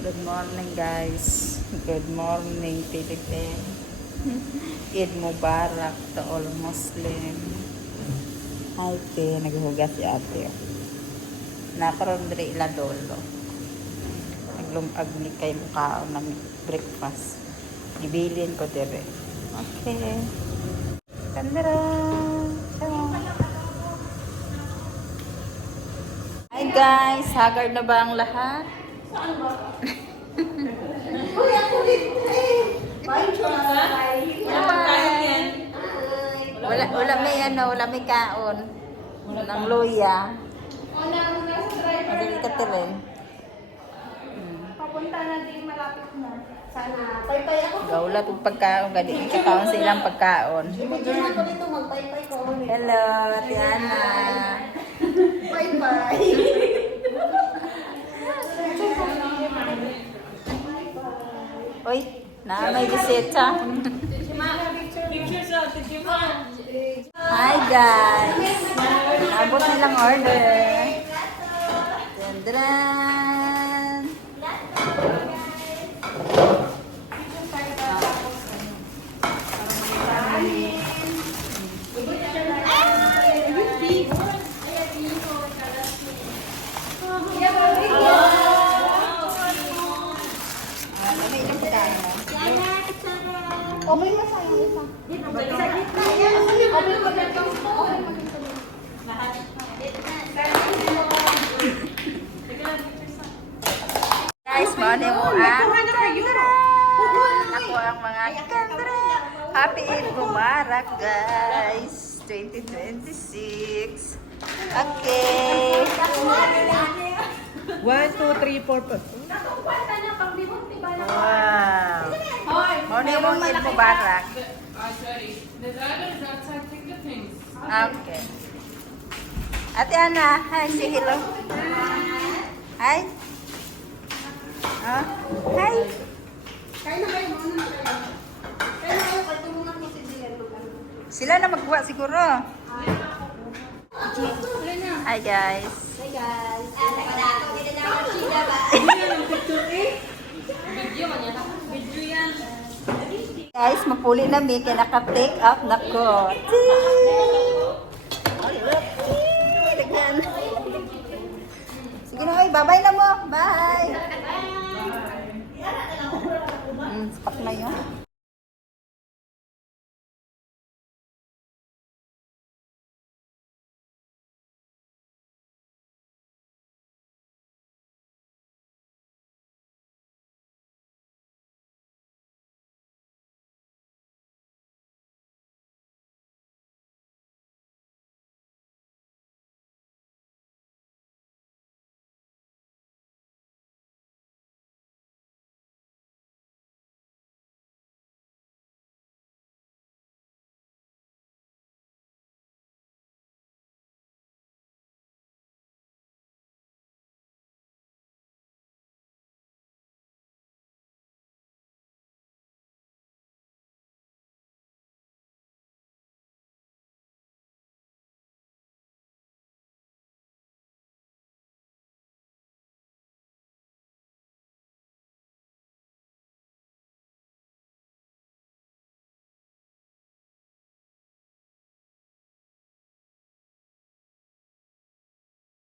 Good morning guys. Good morning Philippines. Eid Mubarak to all Muslim. Ate, naghugas si ate. Nakaroon diri ila dolo. Naglumag ni kay mukhaon ng breakfast. Ibilin ko dire. Okay. Kandara. Hi guys, haggard na ba ang lahat? Saan ba? Uy, ako din. Bye, try. Wala pagkain yan. Wala may wala may kaon. Nang luya. Nasa driver. Madali ka tirin. Papunta na din malapit na. Sana. Paypay ako. Gawla pag pagkaon, gadi ka kaon sa ilang pagkaon. Ibigyan ako dito, magpaypay ko. Hello, Tiana. Bye-bye. Oy, may bisita. Hi guys. Abot nilang order. Tandran. Okay na sa'yo isa. Sa gitna yan. Okay na magandang Guys, mali mo ako ang mga kandra. Happy Eid Mubarak guys. 2026. Okay. 1, 2, 3, 4, 5. Wow. Mali mo Eid Mubarak. Okay. Ate Ana, hi, say hello. Hi. Ah, hi. Kaya na kayo, muna na kayo. Kaya na kayo, pag tumunan mo si Jian. Sila na magkuha siguro. Hi guys. Hi guys. Nakadako din na ako siya ba? Video yan. Guys, mapuli na mi kaya naka-take out na ko. Sige na, oy, bye-bye na mo. Bye. Sapak na yun.